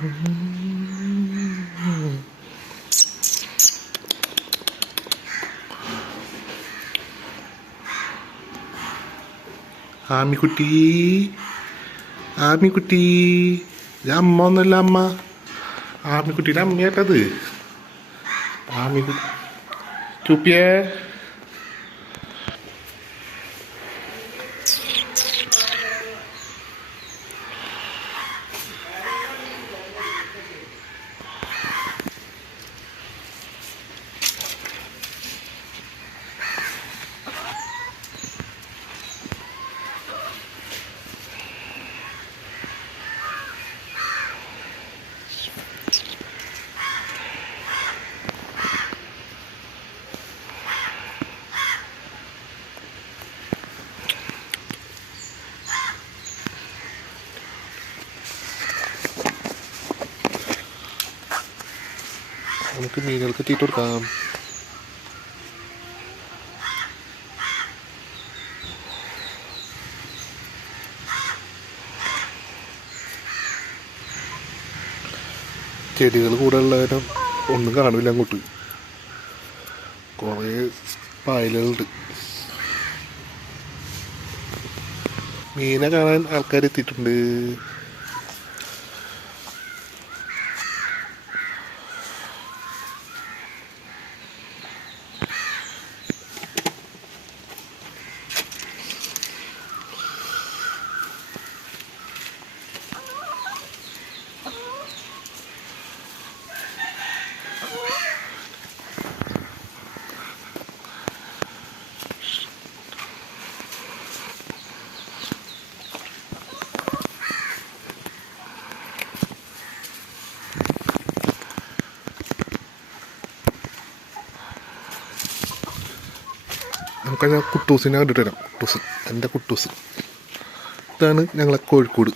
ആമിക്കുട്ടി, ആമിക്കുട്ടി, ഇത് അമ്മ ഒന്നല്ല അമ്മ. ആമിക്കുട്ടിയുടെ അമ്മയാട്ടത്. ആമിക്കുട്ടി ചുപ്പിയേ. നമുക്ക് മീനുകൾക്ക് തീറ്റ കൊടുക്കാം. ചെടികൾ കൂടെ ഉള്ളവരും ഒന്നും കാണില്ല. അങ്ങോട്ട് കുറേ പായലുകളുണ്ട്. മീനെ കാണാൻ ആൾക്കാർ എത്തിയിട്ടുണ്ട്. നമുക്ക് ഞാൻ കുട്ടൂസിനെ കണ്ടിട്ട് വരാം. കുട്ടൂസ്, എൻ്റെ കുട്ടൂസ്. ഇതാണ് ഞങ്ങളെ കോഴിക്കോട്.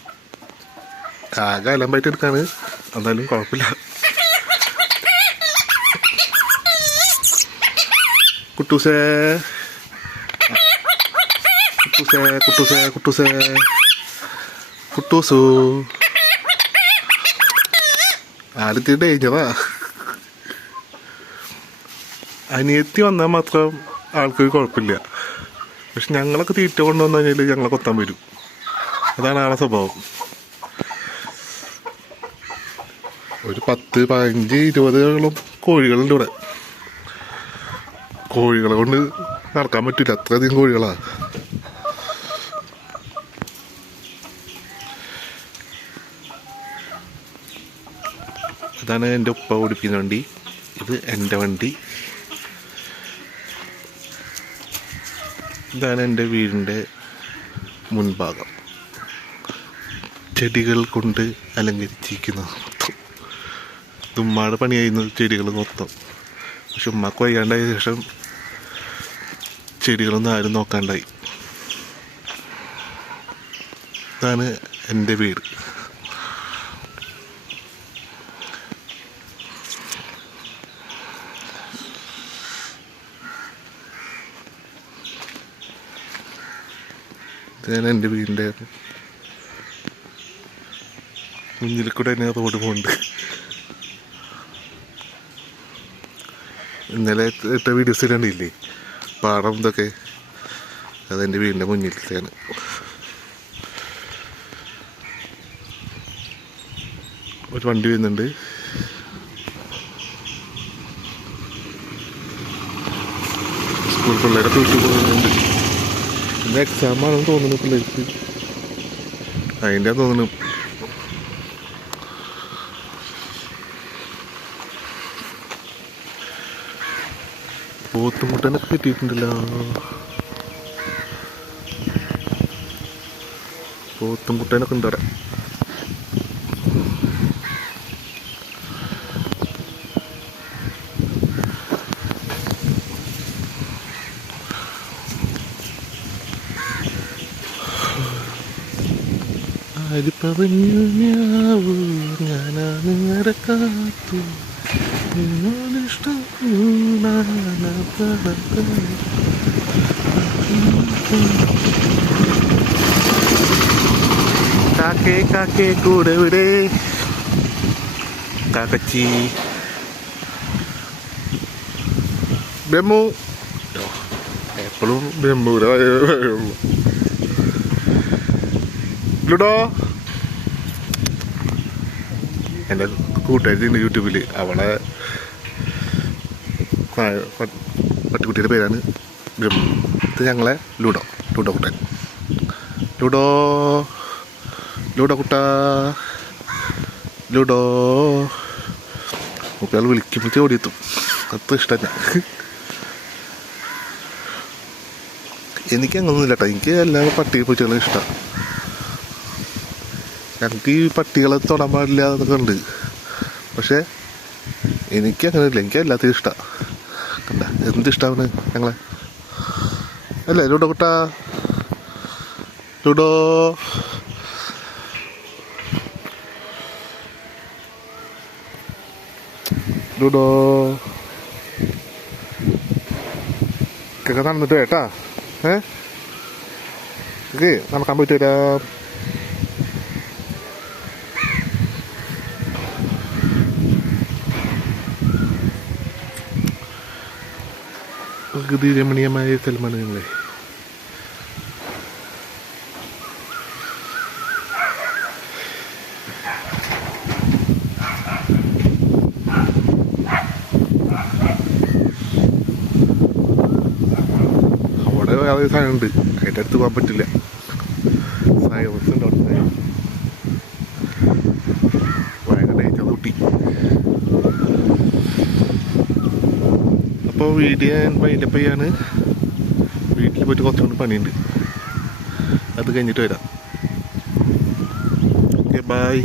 ആകെ അലമ്പായിട്ട് എടുക്കാണ്, എന്നാലും കുഴപ്പമില്ല. കുട്ടൂസേ, കുട്ടൂസേ, കുട്ടൂസേ, കുട്ടൂസേ, കുട്ടൂസു. ആദ്യത്തെ ഡേഞ്ചറാ. അനിയത്തി വന്നാൽ മാത്രം ആൾക്കൊരു കുഴപ്പമില്ല. പക്ഷെ ഞങ്ങളൊക്കെ തീറ്റ കൊണ്ടുവന്നു കഴിഞ്ഞാൽ ഞങ്ങളെ കൊത്താൻ വരും. അതാണ് ആളെ സ്വഭാവം. ഒരു 10, 15, 20 കോഴികളുണ്ട് ഇവിടെ. കോഴികളെ കൊണ്ട് നടക്കാൻ പറ്റില്ല, അത്രയധികം കോഴികളാണ്. ഇതാണ് എൻ്റെ ഉപ്പ ഓടിപ്പിക്കുന്ന വണ്ടി. ഇത് എൻ്റെ വണ്ടി. ഇതാണ് എൻ്റെ വീടിൻ്റെ മുൻഭാഗം. ചെടികൾ കൊണ്ട് അലങ്കരിച്ചിരിക്കുന്നത് മൊത്തം. ഇത് ഉമ്മയുടെ പണിയായിരുന്നത് ചെടികൾ മൊത്തം. പക്ഷെ ഉമ്മക്ക് വയ്യാണ്ടായ ശേഷം ചെടികളൊന്നും ആരും നോക്കാണ്ടായി. ഇതാണ് എൻ്റെ വീട്. ഇതാണ് എൻ്റെ വീടിൻ്റെ മുന്നിൽ കൂടെ തന്നെ റോഡ് പോകുന്നുണ്ട്. ഇന്നലെ ഇട്ട വീഡിയോസ് കണ്ടില്ലേ, പാടം ഇതൊക്കെ. അതെൻ്റെ വീടിൻ്റെ മുന്നിലത്തെയാണ്. ഒരു വണ്ടി വരുന്നുണ്ട്. സ്കൂൾ പിള്ളേരെ വീട്ടിൽ പോകുന്നുണ്ട്. ഇന്ന് എക്സാമാണെന്ന് തോന്നുന്നു പിള്ളേർക്ക്. അതിൻ്റെ തോന്നുന്നു. പോത്തുമുട്ടനൊക്കെ കിട്ടിയിട്ടുണ്ടല്ലോ. പോത്തുമുട്ടനൊക്കെ ഉണ്ട് അവിടെ. ആര് പറഞ്ഞു ഞാവൂ ഞാനാ നിങ്ങളുടെ കാത്തു നിന്നോടിഷ്ടം. കാക്കേ കാക്കേ കൂടെ വിടെ. കാക്കച്ചി ബ്രഹ്മു എപ്പോഴും ബ്രഹ്മൂരുള്ളൂ ലുഡോ. എൻ്റെ കൂട്ടുകാരിണ്ട് യൂട്യൂബിൽ, അവളെ പട്ടിക്കുട്ടിയുടെ പേരാണ് ബ്രഹ്മു. ഇത് ഞങ്ങളെ ലുഡോ കൂട്ടൻ. ലുഡോ കുട്ട ലുഡോ. മുക്കാൽ വിളിക്കുമ്പോഴത്തേ ഓടിയെത്തും. അത്ര ഇഷ്ടം ഞാൻ. എനിക്കങ്ങനൊന്നുമില്ല കേട്ടോ, എനിക്ക് എല്ലാ പട്ടി പൂച്ചകളും ഇഷ്ടമാണ്. ഞങ്ങൾക്ക് ഈ പട്ടികളെ തൊടാൻ പാടില്ല എന്നൊക്കെ ഉണ്ട്, പക്ഷേ എനിക്കങ്ങനെ ഇല്ല. എനിക്ക് എല്ലാത്തിനും ഇഷ്ടമാണ്. കണ്ട എന്തിഷ്ടമാണ് ഞങ്ങളെ അല്ലേ ലുഡോ കുട്ട. ലുഡോ ലുഡോ ഒക്കെ നടന്നിട്ട് കേട്ടാ. ഓക്കെ, നടക്കാൻ പോയിട്ട് വരാം. പ്രകൃതി രമണീയമായ സ്ഥലമാണ് ഞങ്ങളെ. അവിടെ വേറെ സാധനമുണ്ട്, അതിൻ്റെ അടുത്ത് പോകാൻ പറ്റില്ല. സൈറസ് ഉണ്ട് അവിടെ. ഭയങ്കര കുട്ടി. അപ്പോൾ വീഡിയോ വൈൻഡപ്പ് ചെയ്യാണ്. വീട്ടിൽ പോയിട്ട് കുറച്ചുകൊണ്ട് പണിയുണ്ട്, അത് കഴിഞ്ഞിട്ട് വരാം. Okay, by.